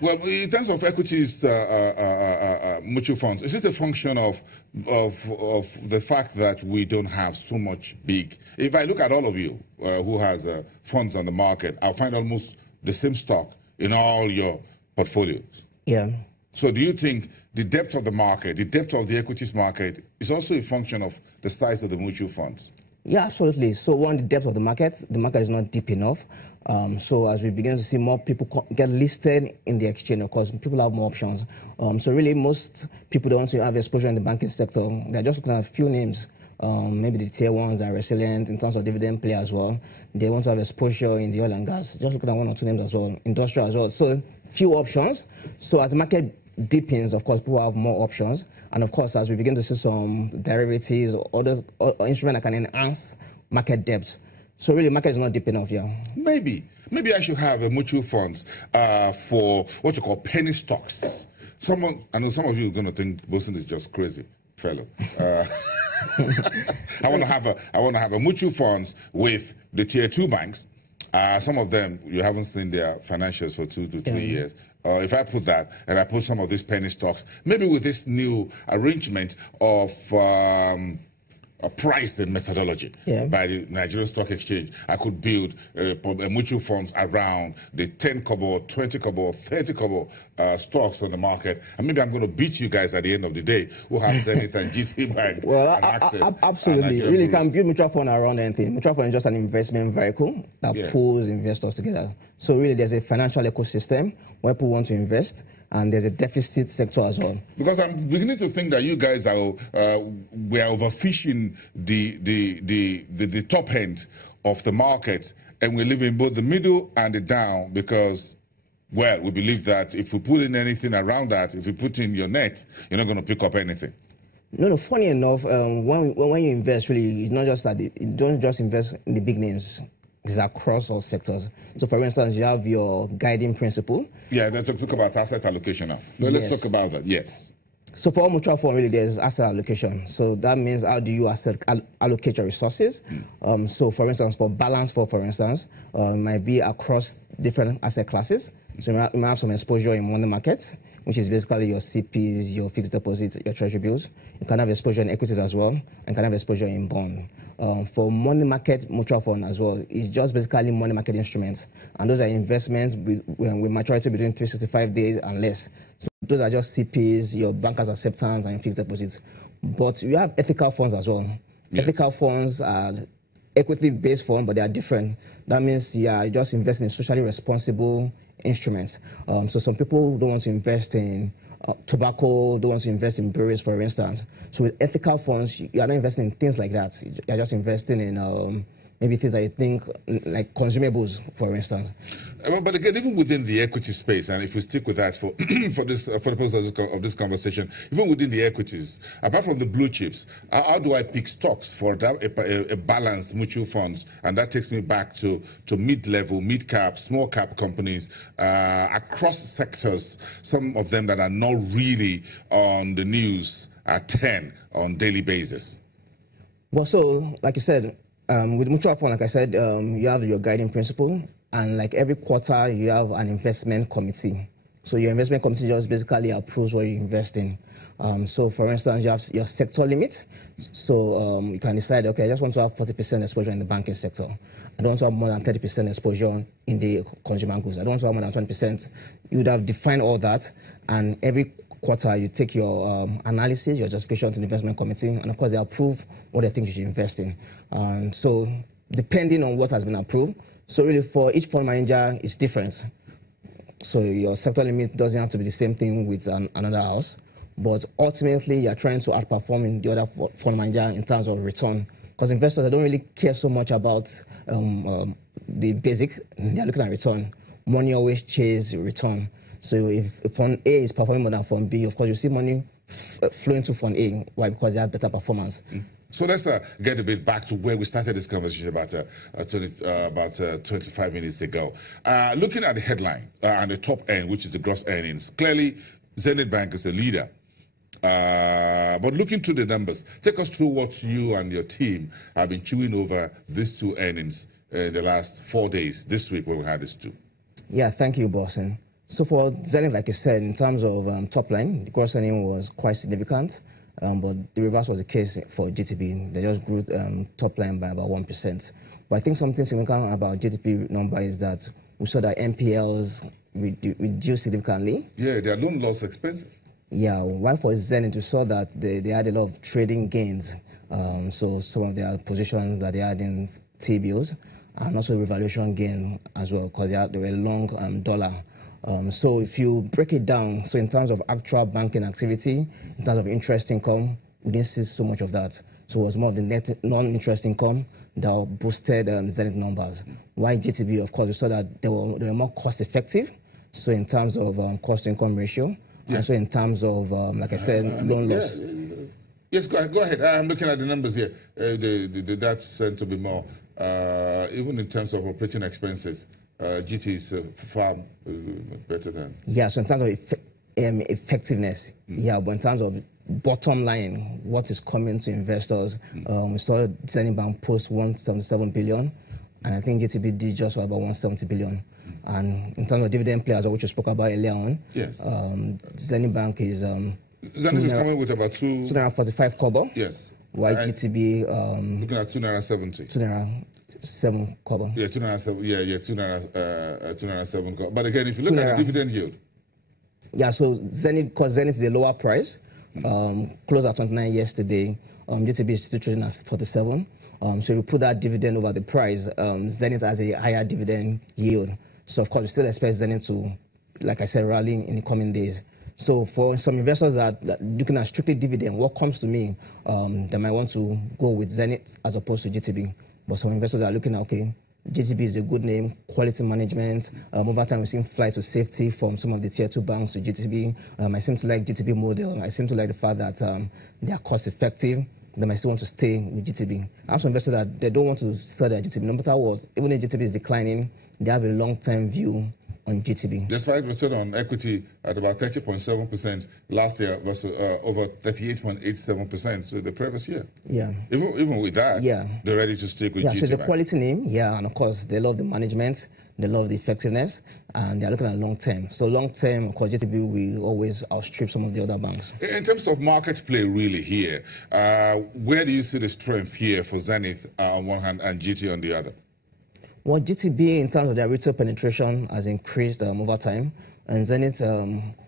Well, in terms of equities, mutual funds, is it a function of the fact that we don't have so much big? If I look at all of you who has funds on the market, I'll find almost the same stock in all your portfolios. Yeah. So do you think the depth of the market, the depth of the equities market, is also a function of the size of the mutual funds? Yeah, absolutely. So one, the depth of the market is not deep enough. So as we begin to see more people get listed in the exchange, of course, people have more options. So really most people don't want to have exposure in the banking sector. They're just looking at a few names. Maybe the tier ones are resilient in terms of dividend play as well. They want to have exposure in the oil and gas, just looking at one or two names as well, industrial as well. So few options. So as the market deepens, of course, people have more options. And of course, as we begin to see some derivatives or other instruments that can enhance market depth. So really, market is not deep enough, yeah. Maybe I should have a mutual fund for what you call penny stocks. I know some of you are going to think Bosun is just crazy, fellow. I want to have a mutual funds with the tier 2 banks. Some of them, you haven't seen their financials for 2 to 3 years. If I put that and I put some of these penny stocks, maybe with this new arrangement of a pricing methodology by the Nigerian Stock Exchange, I could build mutual funds around the 10 kobo, 20 kobo, 30 kobo stocks on the market. And maybe I'm going to beat you guys at the end of the day who have Zenith and GT Bank and Access. Absolutely. Really, you can build mutual fund around anything. Mutual fund is just an investment vehicle that pulls investors together. So really, there's a financial ecosystem where people want to invest, and there's a deficit sector as well. Because I'm beginning to think that you guys are we are overfishing the top end of the market, and we're leaving both the middle and the down because, well, we believe that if we put in anything around that, if you put in your net, you're not going to pick up anything. No, funny enough, when you invest, really, it's not just that you don't just invest in the big names. It's across all sectors. So, for instance, you have your guiding principle. Yeah, let's talk about asset allocation now. Well, let's talk about that, yes. So, for all mutual fund, really, there's asset allocation. So, that means how do you allocate your resources? So, for instance, for balance, for instance, it might be across different asset classes. So, you might have some exposure in money markets, which is basically your CPs, your fixed deposits, your treasury bills. You can have exposure in equities as well, and can have exposure in bond. For money market mutual fund as well, it's just basically money market instruments. And those are investments with maturity between 365 days and less. So those are just CPs, your banker's acceptance, and fixed deposits. But you have ethical funds as well. Yes. Ethical funds are equity-based funds, but they are different. That means you are just investing in socially responsible instruments. So some people don't want to invest in tobacco, don't want to invest in breweries, for instance. So with ethical funds, you are not investing in things like that. You are just investing in maybe things that you think, like consumables, for instance. But again, even within the equity space, and if we stick with that for for the purpose of this conversation, even within the equities, apart from the blue chips, how do I pick stocks for a balanced mutual funds? And that takes me back to mid-level, mid-cap, small-cap companies across sectors, some of them that are not really on the news at 10 on daily basis. Well, so, like you said, with mutual fund, like I said, you have your guiding principle, and like every quarter, you have an investment committee. So your investment committee just basically approves what you invest in. So for instance, you have your sector limit. So you can decide, okay, I just want to have 40% exposure in the banking sector. I don't want to have more than 30% exposure in the consumer goods. I don't want to have more than 20%. You would have defined all that, and every quarter, you take your analysis, your justification to the investment committee, and of course, they approve what they think you should invest in. So, depending on what has been approved, so really for each fund manager, it's different. So, your sector limit doesn't have to be the same thing with another house, but ultimately, you're trying to outperform in the other fund manager in terms of return. Because investors, they don't really care so much about the basic, they're looking at return. Money always chases return. So if Fund A is performing more than Fund B, of course, you see money flowing to Fund A. Why? Because they have better performance. So let's get a bit back to where we started this conversation about 25 minutes ago. Looking at the headline and the top end, which is the gross earnings, clearly Zenith Bank is a leader. But looking through the numbers, take us through what you and your team have been chewing over these two earnings in the last 4 days, this week when we had this two. Yeah, thank you, Bosun. So for Zenith, like you said, in terms of top line, the gross earning was quite significant, but the reverse was the case for GTB. They just grew top line by about 1%. But I think something significant about GTB number is that we saw that NPLs reduced significantly. Yeah, their loan loss expenses. Yeah, while for Zenith, we saw that they had a lot of trading gains. So some of their positions that they had in T-bills, and also revaluation gain as well, because they were long dollar. So if you break it down, so in terms of actual banking activity, in terms of interest income, we didn't see so much of that. So it was more of the net non-interest income that boosted Zenith numbers. Why GTB, of course, we saw that they were more cost-effective. So in terms of cost-income ratio, and so in terms of, like I said, loan loss. Yes, go ahead. I'm looking at the numbers here. That tend to be more, even in terms of operating expenses. GT is far better than. Yeah, so in terms of effectiveness, yeah, but in terms of bottom line, what is coming to investors, we saw Zenith Bank post 177 billion, and I think GTB did just about 170 billion. And in terms of dividend players, which you spoke about earlier on, yes, Zenith Bank is Zenith is coming with about 245 kobo. Yes. While GTB looking at 270. 207 kobo. Yeah, 207. Yeah, 207 kobo. But again, if you look at the dividend yield. Yeah, so Zenith, because Zenith is a lower price, closed at 29 yesterday. GTB is still trading at 47. So if you put that dividend over the price, Zenith has a higher dividend yield. So of course, we still expect Zenith to, like I said, rally in the coming days. So for some investors that are looking at strictly dividend, what comes to me, they might want to go with Zenith as opposed to GTB. But some investors are looking at, okay, GTB is a good name, quality management. Over time, we've seen flight to safety from some of the tier 2 banks to GTB. I seem to like GTB model. I seem to like the fact that they are cost effective. They might still want to stay with GTB. I have some investors that they don't want to sell their GTB. No matter what, even if GTB is declining, they have a long-term view on GTB. Despite return on equity at about 30.7% last year versus over 38.87%, so the previous year. Yeah. Even with that, yeah, they're ready to stick with GTB. Yeah, so the quality name, yeah, and of course, they love the management, they love the effectiveness, and they're looking at long term. So long term, of course, GTB will always outstrip some of the other banks. In terms of market play really here, where do you see the strength here for Zenith on one hand and GT on the other? Well, GTB, in terms of their retail penetration, has increased over time. And Zenith,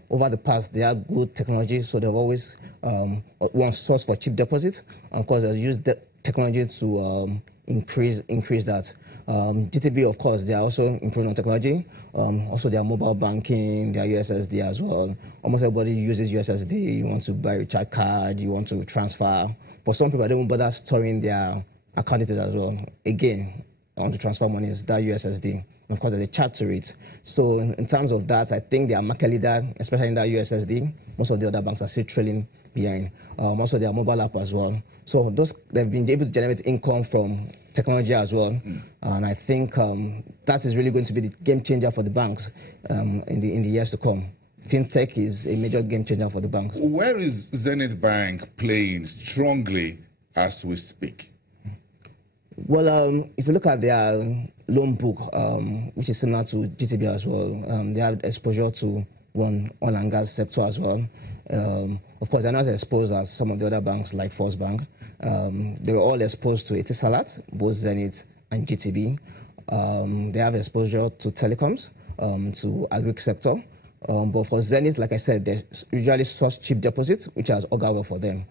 over the past, they have good technology, so they've always one source for cheap deposits. And of course, they've used technology to increase that. GTB, of course, they are also improving on technology. Also, their mobile banking, their USSD as well. Almost everybody uses USSD. You want to buy a recharge card, you want to transfer. For some people, they won't bother storing their account details as well. Again, I want to transfer money is that USSD. And of course, there's a chat to it. So in terms of that, I think they are market leader, especially in that USSD. Most of the other banks are still trailing behind. Also, their mobile app as well. So they've been able to generate income from technology as well. And I think that is really going to be the game changer for the banks in the years to come. Fintech is a major game changer for the banks. Where is Zenith Bank playing strongly as we speak? Well, if you look at their loan book, which is similar to GTB as well, they have exposure to oil and gas sector as well. Of course, they're not as exposed as some of the other banks like First Bank. They were all exposed to Etisalat, both Zenith and GTB. They have exposure to telecoms, to agri sector. But for Zenith, like I said, they usually source cheap deposits, which has augured well for them.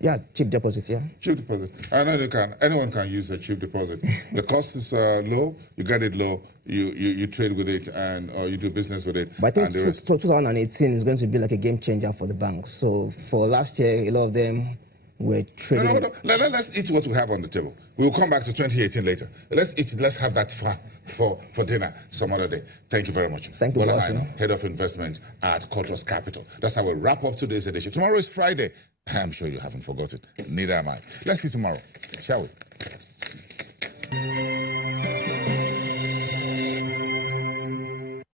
Yeah, cheap deposit, yeah. Cheap deposit. I know anyone can use a cheap deposit. The cost is low, you get it low, you trade with it, and or you do business with it. But I think 2018 is going to be like a game changer for the banks. So for last year, a lot of them were trading. No. Let's eat what we have on the table. We'll come back to 2018 later. Let's have that for dinner some other day. Thank you very much. Thank you, Gbolahan, Head of Investment at Cultures Capital. That's how we wrap up today's edition. Tomorrow is Friday. I'm sure you haven't forgotten. Neither am I. Let's see tomorrow, shall we?